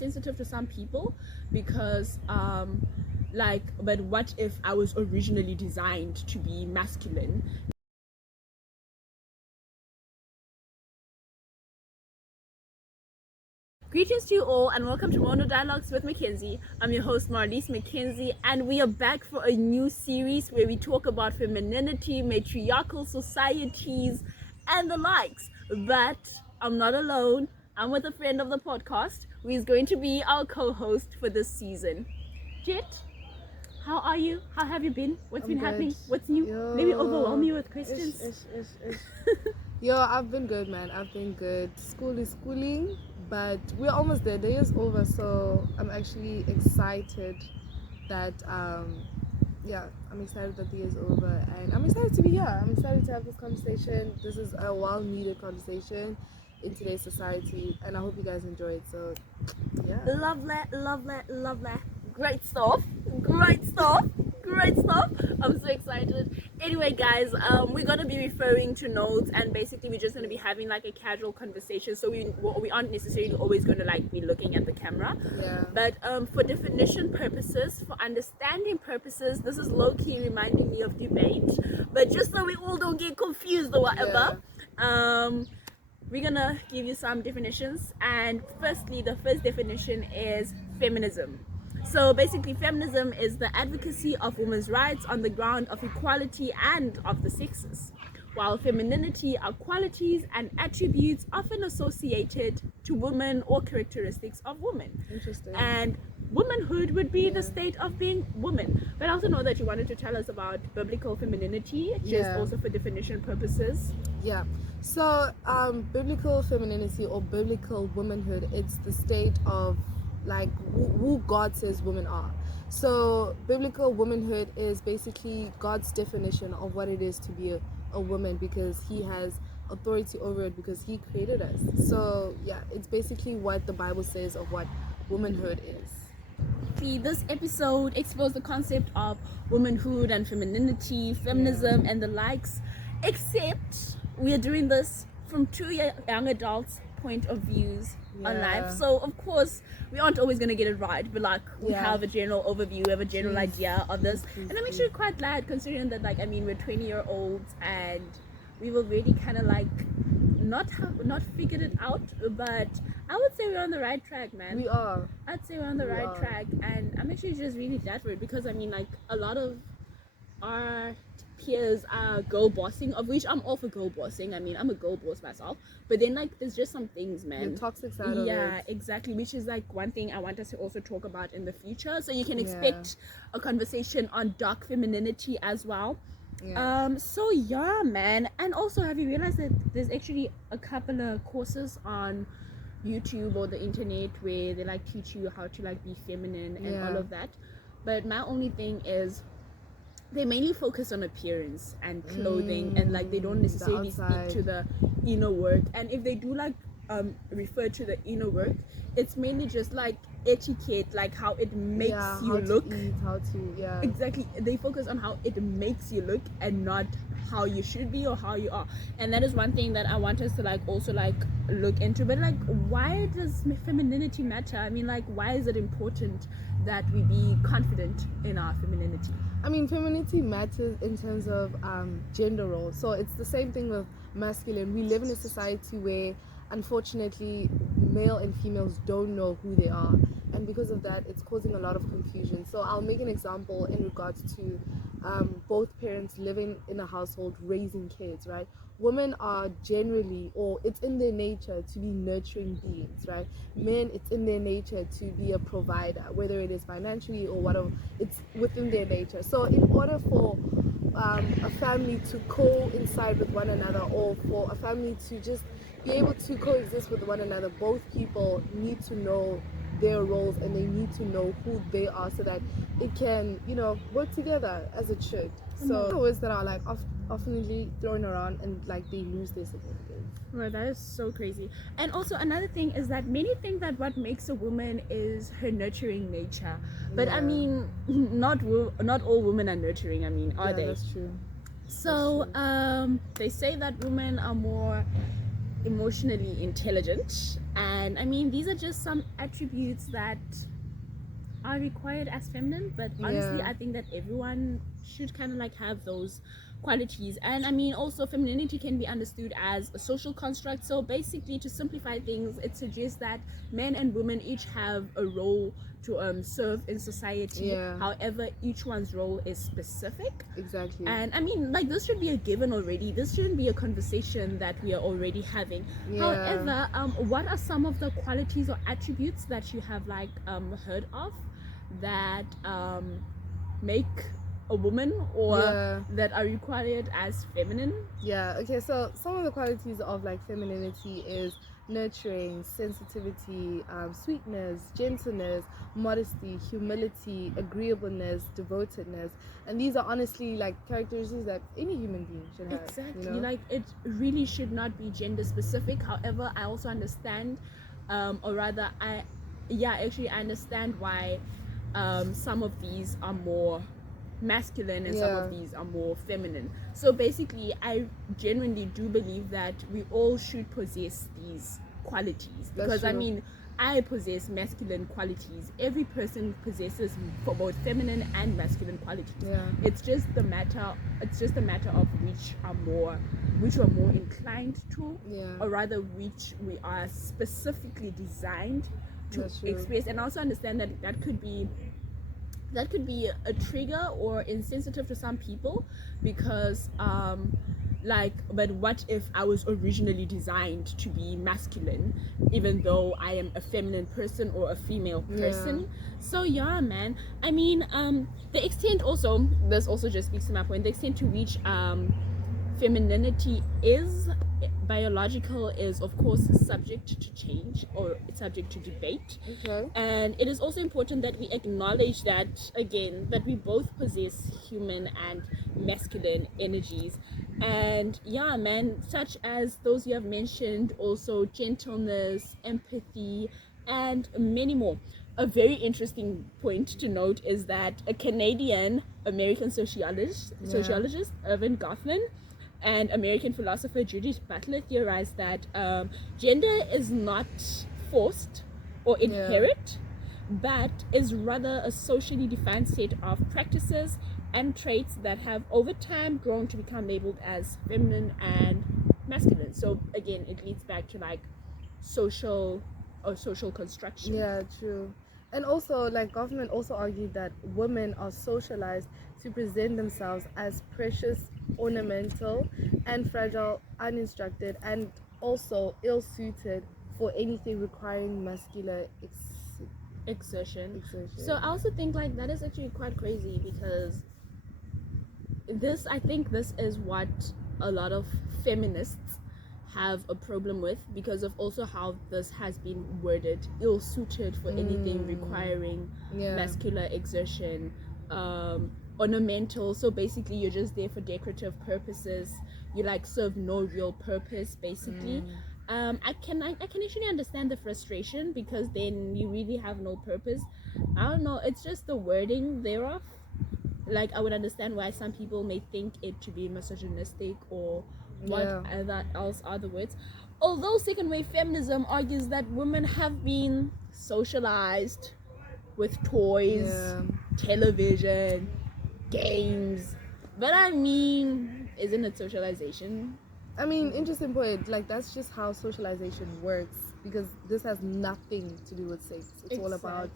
sensitive to some people because like, but what if I was originally designed to be masculine? Greetings to you all and welcome to Monodialogues with Mackenzie. I'm your host Mackenzie, and we are back for a new series where we talk about femininity, matriarchal societies and the likes. But I'm not alone. I'm with a friend of the podcast who is going to be our co-host for this season. Jet, how are you? How have you been? What's been happening? What's new? Yo, Maybe overwhelm you with questions. Yo, I've been good, man. I've been good. School is schooling, but we're almost there. The day is over, so I'm actually excited that I'm excited that the year is over, and I'm excited to be here. I'm excited to have this conversation. This is a well-needed conversation in today's society, and I hope you guys enjoy it. So, yeah. Lovely. Great stuff. I'm so excited. Anyway, guys, we're gonna be referring to notes, and basically we're just gonna be having like a casual conversation. So we aren't necessarily always gonna like be looking at the camera. Yeah. But for definition purposes, for understanding purposes, this is low-key reminding me of debate. But just so we all don't get confused or whatever, we're gonna give you some definitions. And firstly, the first definition is feminism. So basically, feminism is the advocacy of women's rights on the ground of equality and of the sexes, while femininity are qualities and attributes often associated to women or characteristics of women. Interesting. And womanhood would be the state of being woman. But I also know that you wanted to tell us about biblical femininity, just also for definition purposes. Yeah. So biblical femininity or biblical womanhood, it's the state of like who God says women are. So biblical womanhood is basically God's definition of what it is to be a woman, because he has authority over it, because he created us. So yeah, it's basically what the Bible says of what womanhood is. This episode explores the concept of womanhood and femininity, feminism and the likes, except we are doing this from two young adults' point of views on life. So of course we aren't always going to get it right, but like we have a general overview, we have a general idea of this, and I'm actually quite glad, considering that like, I mean, we're 20-year-olds and we've already kind of like not figured it out, but I would say we're on the right track, man. We are. I'd say we're on the right track, and I'm actually just really glad for it, because I mean, like, a lot of our peers are girl bossing, of which I'm all for girl bossing. I mean, I'm a girl boss myself, but then like there's just some things, man, the toxic side of it. Exactly, which is like one thing I want us to also talk about in the future, so you can expect a conversation on dark femininity as well. So yeah, man. And also, have you realized that there's actually a couple of courses on YouTube or the internet where they like teach you how to like be feminine and all of that? But my only thing is, they mainly focus on appearance and clothing, and like they don't necessarily speak to the inner work. And if they do like refer to the inner work, it's mainly just like etiquette, like how it makes you look. Exactly, they focus on how it makes you look and not how you should be or how you are. And that is one thing that I want us to like also like look into. But like, why does femininity matter? I mean, like, why is it important that we be confident in our femininity? I mean, femininity matters in terms of gender roles. So it's the same thing with masculine. We live in a society where, unfortunately, male and females don't know who they are. And because of that, it's causing a lot of confusion. So I'll make an example in regards to both parents living in a household raising kids, right? Women are generally, or it's in their nature to be nurturing beings, right? Men, it's in their nature to be a provider, whether it is financially or whatever, it's within their nature. So in order for a family to coincide with one another, or for a family to just be able to coexist with one another, both people need to know their roles and they need to know who they are, so that it can, you know, work together as it should. So words that are like often thrown around and like they lose their significance. Well, that is so crazy. And also another thing is that many think that what makes a woman is her nurturing nature, but I mean, not all women are nurturing. I mean, are they? That's true. So they say that women are more emotionally intelligent, And I mean, these are just some attributes that are required as feminine, but honestly I think that everyone should kind of like have those qualities. And I mean, also femininity can be understood as a social construct. So basically, to simplify things, it suggests that men and women each have a role to serve in society. However, each one's role is specific. Exactly. And I mean, like, this should be a given already. This shouldn't be a conversation that we are already having. However, what are some of the qualities or attributes that you have like heard of that make a woman, or that are required as feminine? Okay, so some of the qualities of like femininity is nurturing, sensitivity, sweetness, gentleness, modesty, humility, agreeableness, devotedness. And these are honestly like characteristics that any human being should have. Exactly. You know? Like, it really should not be gender specific. However, I also understand, or rather I understand why some of these are more masculine and some of these are more feminine. So basically, I genuinely do believe that we all should possess these qualities, because I mean, I possess masculine qualities. Every person possesses for both feminine and masculine qualities. It's just a matter of which we're more inclined to, or rather which we are specifically designed to express. And also understand that that could be a trigger or insensitive to some people, because but what if I was originally designed to be masculine, even though I am a feminine person or a female person? So man, I mean, the extent also, this also just speaks to my point, the extent to which femininity is biological is of course subject to change or subject to debate. And it is also important that we acknowledge that, again, that we both possess human and masculine energies. And man, such as those you have mentioned, also gentleness, empathy, and many more. A very interesting point to note is that a Canadian American sociologist Irvin Goffman and American philosopher Judith Butler theorized that gender is not forced or inherent, but is rather a socially defined set of practices and traits that have over time grown to become labeled as feminine and masculine. So again, it leads back to like social construction. True. And also, like, government also argued that women are socialized to present themselves as precious, ornamental, and fragile, uninstructed, and also ill-suited for anything requiring muscular exertion. So I also think like that is actually quite crazy, because I think this is what a lot of feminists have a problem with, because of also how this has been worded: ill-suited for anything requiring muscular exertion, ornamental. So basically, you're just there for decorative purposes. You like serve no real purpose, basically. I can actually understand the frustration, because then you really have no purpose. I don't know, it's just the wording thereof. Like, I would understand why some people may think it to be misogynistic or what else are the words. Although second wave feminism argues that women have been socialized with toys, television, games. But I mean, isn't it socialization? I mean, interesting point. Like, that's just how socialization works, because this has nothing to do with sex. It's all about,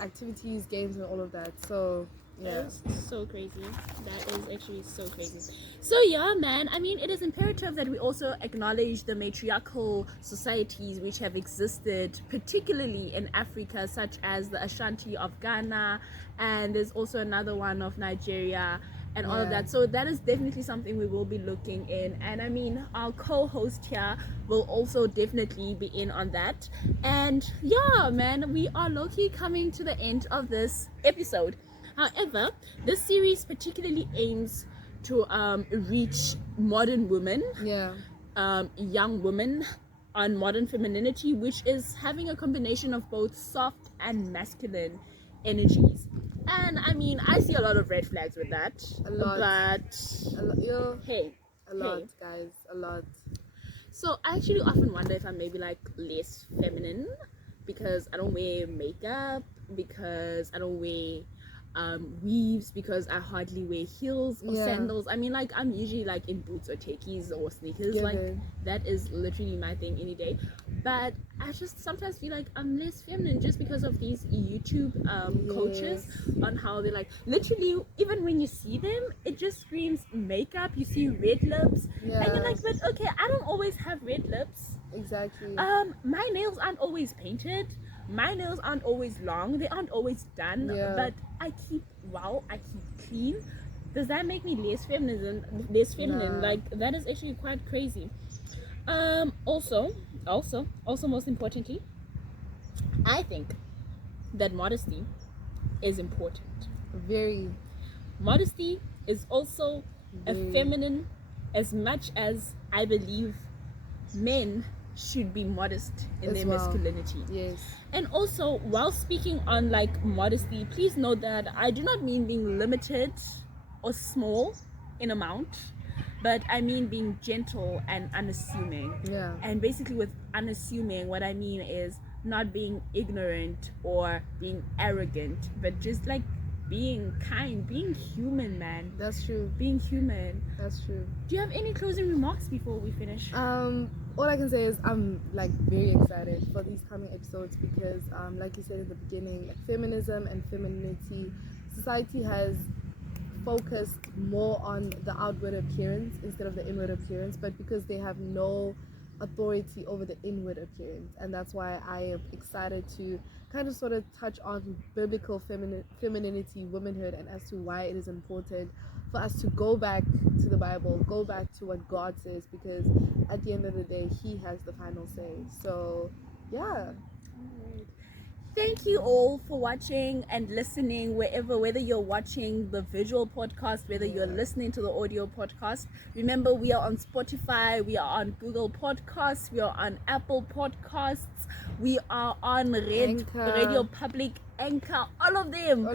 activities, games, and all of that. So That's so crazy. That is actually so crazy. So man, I mean, it is imperative that we also acknowledge the matriarchal societies which have existed, particularly in Africa, such as the Ashanti of Ghana, and there's also another one of Nigeria, and all of that. So that is definitely something we will be looking in. And I mean, our co-host here will also definitely be in on that. And man, we are low-key coming to the end of this episode. However, this series particularly aims to reach modern women, young women, on modern femininity, which is having a combination of both soft and masculine energies. And I mean, I see a lot of red flags with that. A lot. But A lot, hey, guys, a lot. So I actually often wonder if I'm maybe like less feminine because I don't wear makeup, because I don't wear weaves, because I hardly wear heels or sandals. I mean, like, I'm usually like in boots or techies or sneakers. Like, that is literally my thing any day. But I just sometimes feel like I'm less feminine just because of these YouTube coaches on how they're like, literally, even when you see them, it just screams makeup. You see red lips, and you're like, but okay, I don't always have red lips. Exactly. My nails aren't always painted. My nails aren't always long. They aren't always done. But I keep clean. Does that make me less feminine? Less feminine? Nah. Like, that is actually quite crazy. Also, most importantly, I think that modesty is important. Very. Modesty is also a feminine, as much as I believe men should be modest in their masculinity. Yes. And also, while speaking on like modesty, please note that I do not mean being limited or small in amount, but I mean being gentle and unassuming. Yeah. And basically with unassuming, what I mean is not being ignorant or being arrogant, but just like being kind, being human, man. That's true. Being human. That's true. Do you have any closing remarks before we finish? All I can say is I'm like very excited for these coming episodes because like you said in the beginning, like feminism and femininity, society has focused more on the outward appearance instead of the inward appearance, but because they have no authority over the inward appearance, and that's why I am excited to kind of sort of touch on biblical femininity, womanhood, and as to why it is important for us to go back to the Bible, go back to what God says, because at the end of the day, He has the final say. So yeah. Thank you all for watching and listening whether you're watching the visual podcast, whether you're listening to the audio podcast. Remember, we are on Spotify, we are on Google Podcasts, we are on Apple Podcasts, we are on Radio Public, Anchor, all of them.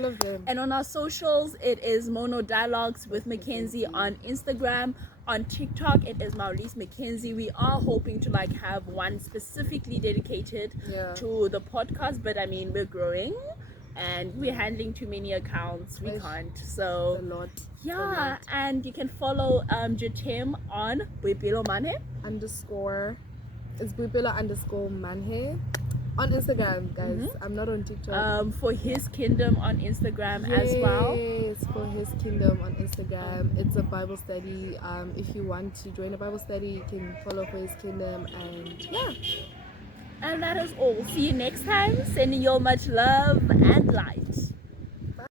And on our socials, it is Monodialogues with Mackenzie on Instagram. On TikTok, it is Maurice Mackenzie. We are hoping to like have one specifically dedicated to the podcast, but I mean, we're growing and we're handling too many accounts. We can't. So a lot. And you can follow Jatem on Boipelo _. It's Boipelo _Manhe. On Instagram, guys. I'm not on TikTok. For His Kingdom on Instagram as well. Yes, for His Kingdom on Instagram. It's a Bible study. If you want to join a Bible study, you can follow for His Kingdom. And and that is all. See you next time. Sending you all much love and light.